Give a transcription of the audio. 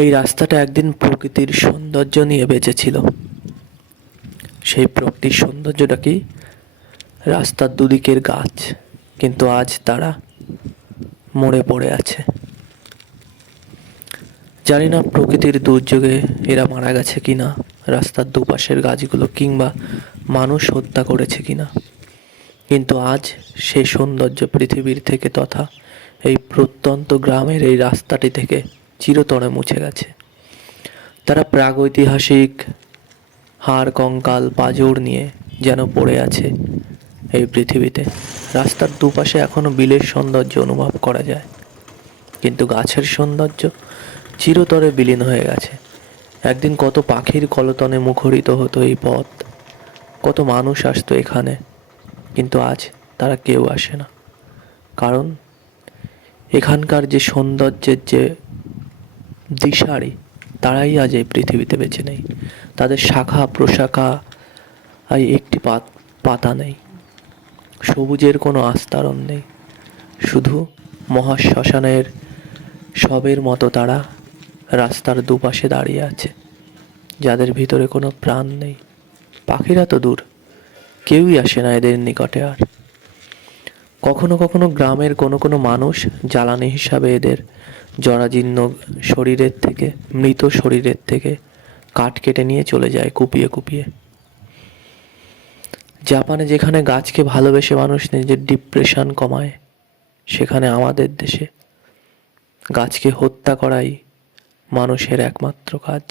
এই রাস্তাটা একদিন প্রকৃতির সৌন্দর্য নিয়ে বেঁচেছিল। সেই প্রকৃতির সৌন্দর্যটা কি? রাস্তার দুদিকের গাছ, কিন্তু আজ তারা মরে পড়ে আছে। জানি না প্রকৃতির দুর্যোগে এরা মারা গেছে কিনা, রাস্তার দুপাশের গাছগুলো, কিংবা মানুষ হত্যা করেছে কিনা, কিন্তু আজ সেই সৌন্দর্য পৃথিবীর থেকে তথা এই প্রত্যন্ত গ্রামের এই রাস্তাটি থেকে চিরতরে মুছে গেছে। তারা প্রাগৈতিহাসিক হাড় কঙ্কাল পাঁজর নিয়ে যেন পড়ে আছে এই পৃথিবীতে। রাস্তার দুপাশে এখনো বিলের সৌন্দর্য অনুভব করা যায়, কিন্তু গাছের সৌন্দর্য চিরতরে বিলীন হয়ে গেছে। একদিন কত পাখির কলতানে মুখরিত হতো এই পথ, কত মানুষ আসতো এখানে, কিন্তু আজ তারা কেউ আসে না। কারণ এখানকার যে সৌন্দর্যের যে দিশারি, তারাই আজ এই পৃথিবীতে বেঁচে নেই। তাদের শাখা প্রশাখা আর একটি পাতা নেই, সবুজের কোনো আস্তরণ নেই। শুধু মহাশ্মশানের শবের মতো তারা রাস্তার দুপাশে দাঁড়িয়ে আছে, যাদের ভিতরে কোনো প্রাণ নেই। পাখিরা তো দূর, কেউই আসে না এদের নিকটে আর। কখনো কখনো গ্রামের কোনো কোনো মানুষ জ্বালানি হিসাবে এদের জরাজীর্ণ শরীরের থেকে, মৃত শরীরের থেকে কাঠ কেটে নিয়ে চলে যায় কুপিয়ে কুপিয়ে। জাপানে যেখানে গাছকে ভালোবেসে মানুষ নিজের ডিপ্রেশন কমায়, সেখানে আমাদের দেশে গাছকে হত্যা করাই মানুষের একমাত্র কাজ।